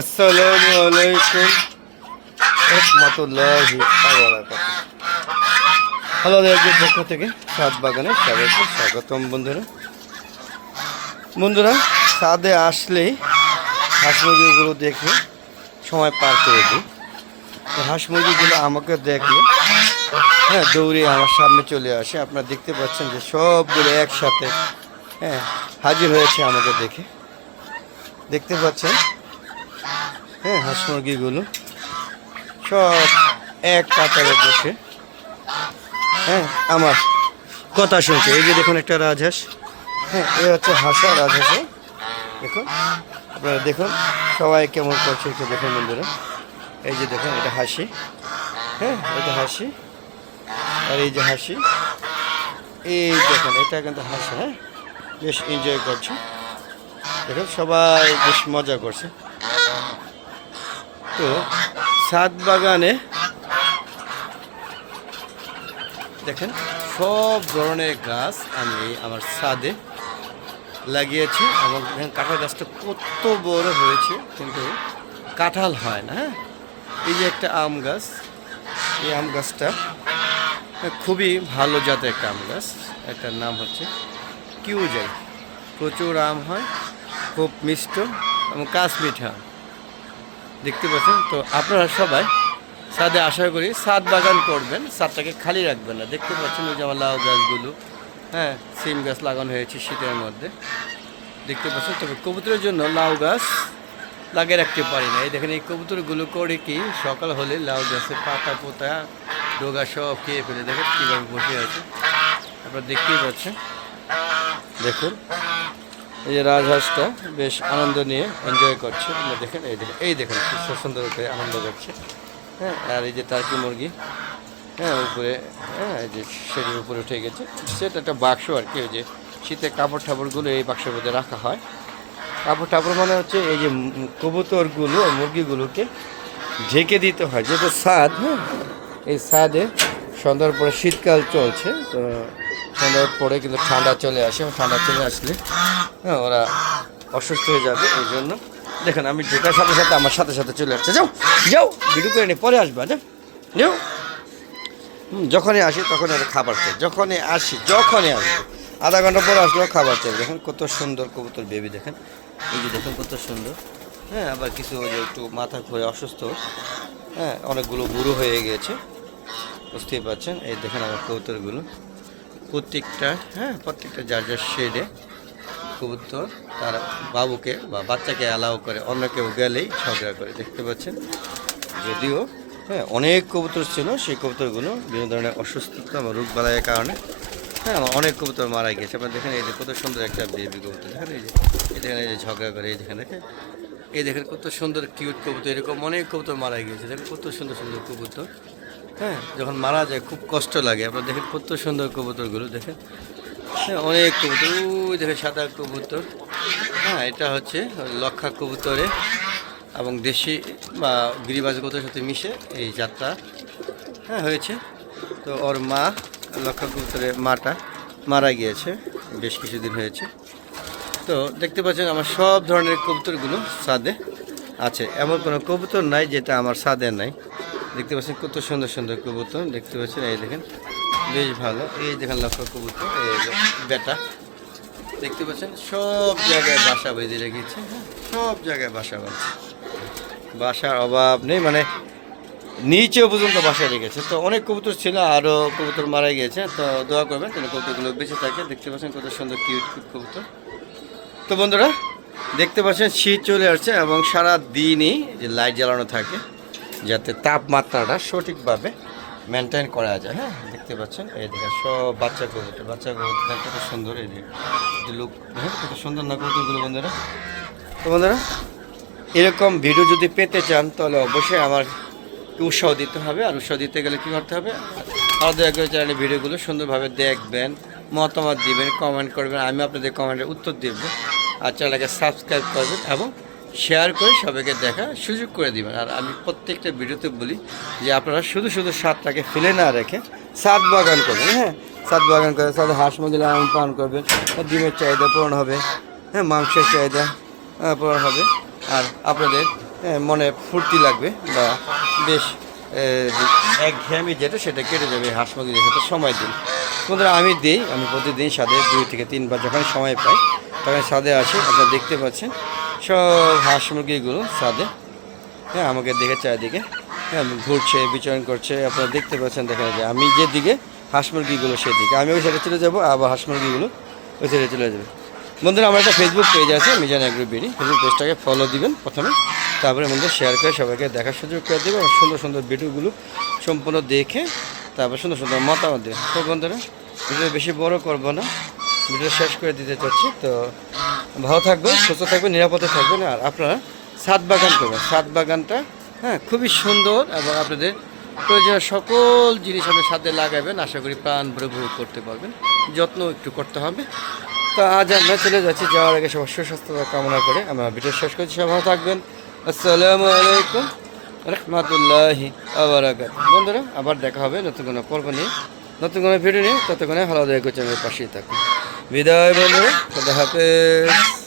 আসসালামু আলাইকুম রহমতুল্লাহি হ্যালো দেবের পক্ষ থেকে সাত বাগানে সবাইকে স্বাগতম বন্ধুরা। বন্ধুরা সাদে আসলেই হাঁস মুরগিগুলো দেখে সময় পার করে দিই। তো হাঁস মুরগিগুলো আমাকে দেখলে। হ্যাঁ দৌড়ে আমার সামনে চলে আসে। আপনারা দেখতে পাচ্ছেন যে সবগুলো একসাথে হ্যাঁ হাজির হয়েছে আমাকে দেখে। দেখতে পাচ্ছেন হ্যাঁ হাঁস মুরগিগুলো সব এক কাতারে বসে। হ্যাঁ আমার কথা শুনছে। এই যে দেখুন একটা রাজহাঁস। হ্যাঁ এ হচ্ছে হাসা রাজহাঁস। দেখুন, আপনারা দেখুন, সবাই কেমন করছে একটু দেখুন বন্ধুরা। এই যে দেখুন, এটা হাসি। হ্যাঁ এটা হাসি। আর এই যে হাসি। এই দেখুন, এটা কিন্তু হাসি হ্যাঁ। বেশ এনজয় করছে। দেখুন, সবাই বেশ মজা করছে। তো ছাদ বাগানে দেখেন, সব ধরনের গাছ আমি আমার ছাদে লাগিয়েছি এবং কাঁঠাল গাছটা কত বড় হয়েছে, কিন্তু কাঁঠাল হয় না হ্যাঁ? এই যে একটা আম গাছ, এই আম গাছটা খুবই ভালো জাতের একটা আম গাছ একটার নাম হচ্ছে কিউজাই। প্রচুর আম হয়, খুব মিষ্ট এবং কাঁচ মিঠা দেখতে পাচ্ছেন? তো আপনারা সবাই ছাদে আশা করি ছাদ বাগান করবেন ছাদটাকে খালি রাখবেন না। দেখতে পাচ্ছেন ওই যে আমার লাউ গাছগুলো হ্যাঁ সিম গাছ লাগানো হয়েছে শীতের মধ্যে। দেখতে পাচ্ছেন? তবে কবুতরের জন্য লাউ গাছ লাগিয়ে রাখতে পারি না। এই দেখেন, এই কবুতরগুলো করে কি সকাল হলে লাউ গাছের পাতা, পোতা, ডোগা সব খেয়ে ফেলে। দেখেন কীভাবে বসে আছে। আপনারা দেখতেই পাচ্ছেন। দেখুন এই যে রাজহাঁসটা বেশ আনন্দ নিয়ে এনজয় করছে। আপনারা দেখেন, এই দেখেন এই দেখেন খুব সুন্দর করে আনন্দ করছে। হ্যাঁ আর এই যে টার্কি মুরগি হ্যাঁ উপরে হ্যাঁ যে সেটির উপরে উঠে গেছে। সেটা একটা বাক্স আর কি, ওই যে শীতের কাপড় ঠাপড়গুলো এই বাক্সের মধ্যে রাখা হয়। কাপড় টাপড় মানে হচ্ছে এই যে কবুতরগুলো, মুরগিগুলোকে ঢেকে দিতে হয়, যেহেতু স্বাদ হ্যাঁ এই ছাদে সন্ধ্যার পরে শীতকাল চলছে তো সন্ধ্যার পরে কিন্তু ঠান্ডা চলে আসে এবং ঠান্ডা চলে আসলে হ্যাঁ ওরা অসুস্থ হয়ে যাবে এই জন্য। দেখেন আমি ঢোকার সাথে সাথে আমার সাথে সাথে চলে আসছে। যাও যাও ভিডিও করে নিয়ে পরে আসবা যাও যাও। হুম, যখনই আসি তখন ওরা খাবার চাই যখনই আসি যখনই আসব। আধা ঘণ্টা পর আসলেও খাবার চাই। দেখেন কত সুন্দর কবুতর বেবি দেখেন। এই যে দেখেন কত সুন্দর। হ্যাঁ আবার কিছু একটু মাথা ঘুরে অসুস্থ। হ্যাঁ অনেকগুলো বুড়ো হয়ে গিয়েছে। বুঝতেই পারছেন? এই দেখেন আমার কবুতরগুলো। প্রত্যেকটা হ্যাঁ প্রত্যেকটা যার যার শেডে কবুতর, তার বাবুকে বা বাচ্চাকে অ্যালাউ করে, অন্য কেউ গেলেই ঝগড়া করে, দেখতে পাচ্ছেন? যদিও হ্যাঁ অনেক কবুতর ছিল, সেই কবুতরগুলো বিভিন্ন ধরনের অসুস্থতা বা রোগ বালাইয়ের কারণে হ্যাঁ আমার অনেক কবুতর মারা গিয়েছে আপনার দেখেন, এই যে কত সুন্দর একটা বেবি কবুতর, দেখেন এই যে, এই দেখেন, এই যে ঝগড়া করে, এই দেখেন দেখেন। এই দেখেন, কত সুন্দর কিউট কবুতর, এরকম অনেক কবুতর মারা গিয়েছে। দেখেন, কত সুন্দর সুন্দর কবুতর। হ্যাঁ যখন মারা যায় খুব কষ্ট লাগে। আপনার দেখেন কত সুন্দর কবুতরগুলো, দেখেন। হ্যাঁ অনেক কবুতর, ওই দেখেন সাদা কবুতর। হ্যাঁ এটা হচ্ছে লক্ষা কবুতরে এবং দেশি বা গিরিবাজ কবুতরের সাথে মিশে এই যাত্রা। হ্যাঁ হয়েছে। তো ওর মা, লক্ষা কবুতরের মাটা মারা গিয়েছে, বেশ কিছুদিন হয়েছে। তো দেখতে পাচ্ছেন আমার সব ধরনের কবুতরগুলো সাদে আছে। এমন কোনো কবুতর নাই যেটা আমার সাদে নাই। দেখতে পাচ্ছেন কত সুন্দর সুন্দর কবুতর দেখতে পাচ্ছেন এই দেখেন বেশ ভালো। এই দেখেন লক্ষ্য কবুতর এই বেটা দেখতে পাচ্ছেন সব জায়গায় বাসা বেঁধে রেখেছে হ্যাঁ, সব জায়গায় বাসা বাঁধছে। বাসার অভাব নেই মানে নিচেও পর্যন্ত বাসায় রেখেছে। তো অনেক কবুতর ছিল আরও কবুতর মারা গিয়েছে তো দোয়া করবেন যেন কবুতরগুলো বেঁচে থাকে। দেখতে পাচ্ছেন কত সুন্দর কিউট কিউট কবুতর। তো বন্ধুরা দেখতে পাচ্ছেন শীত চলে আসছে এবং সারা দিনই যে লাইট জ্বালানো থাকে যাতে তাপমাত্রাটা সঠিকভাবে মেনটেন করা যায়। হ্যাঁ দেখতে পাচ্ছেন? এই দেখেন, সব বাচ্চা কবুতর বাচ্চা কবুতর কত সুন্দর এই লুক, দেখেন কত সুন্দর না কবুতরগুলো, বন্ধুরা? তো বন্ধুরা, এরকম ভিডিও যদি পেতে চান, তাহলে অবশ্যই আমার উৎসাহ দিতে হবে। আর উৎসাহ দিতে গেলে কী করতে হবে? আমাদের একবার চ্যানেলে ভিডিওগুলো সুন্দরভাবে দেখবেন, মতামত দিবেন কমেন্ট করবেন। আমি আপনাদের কমেন্টের উত্তর দেব। আর চ্যানেলটাকে সাবস্ক্রাইব করবেন এবং শেয়ার করে সবাইকে দেখা সুযোগ করে দিবেন। আর আমি প্রত্যেকটা ভিডিওতে বলি যে আপনারা শুধু শুধু স্বাদটাকে ফেলে না রেখে সাত বাগান করবেন হ্যাঁ? সাত বাগান করে সাথে হাঁস মুরগি লালন পালন করবেন ডিমের চাহিদা পূরণ হবে হ্যাঁ? মাংসের চাহিদা পূরণ হবে। আর আপনাদের হ্যাঁ, মনে ফুর্তি লাগবে বা বেশ এক ঘেয়ামি যেটা সেটা কেটে যাবে হাঁস মুরগির সাথে সময় দিন। বন্ধুরা আমি দিই আমি প্রতিদিন সাদে দুই থেকে তিনবার যখন সময় পাই তখন সাদে আসি আপনারা দেখতে পাচ্ছেন সব হাঁস মুরগিগুলো সাদে হ্যাঁ আমাকে দেখে চারিদিকে হ্যাঁ ঘুরছে, বিচরণ করছে। আপনারা দেখতে পাচ্ছেন, দেখা যায় আমি যেদিকে হাঁস মুরগিগুলো, সেদিকে। আমি ওই সাইডে চলে যাব, আবার হাঁস মুরগিগুলো ওই সাইডে চলে যাবে। বন্ধুরা, আমার একটা ফেসবুক পেজ আছে, মিজান অ্যাগ্রো বিডি ফেসবুক পেজটাকে ফলো দিবেন প্রথমে। তারপরে বন্ধু শেয়ার করে সবাইকে দেখার সুযোগ করে দেবে সুন্দর সুন্দর ভিডিওগুলো সম্পূর্ণ দেখে, তারপরে সুন্দর সুন্দর মতামত দেবে তো বন্ধুরা, ভিডিও বেশি বড় করব না। ভিডিও শেষ করে দিতে চাচ্ছি, তো ভালো থাকবেন, সুস্থ থাকবেন, নিরাপদে থাকবেন, আর আপনারা সাত বাগান করবেন। সাত বাগানটা হ্যাঁ খুবই সুন্দর এবং আপনাদের প্রয়োজনীয় সকল জিনিস আপনি সাথে লাগাবেন। আশা করি প্রাণ ভরে করতে পারবেন। যত্ন একটু করতে হবে। তো আজ আমরা চলে যাচ্ছি। যাওয়ার আগে সবার সুস্বাস্থ্যতা কামনা করে আমরা ভিডিও শেষ করছি। সবাই ভালো থাকবেন। আসসালামু আলাইকুম রহমতুল্লাহি আবরাকাত বন্ধুরা, আবার দেখা হবে নতুন কোনো পর্ব নিয়ে, নতুন কোনো ভিডিও নিয়ে। ততক্ষণে দেখা করছি পাশেই থাকুন। বিদায় খোদা হাফেজ।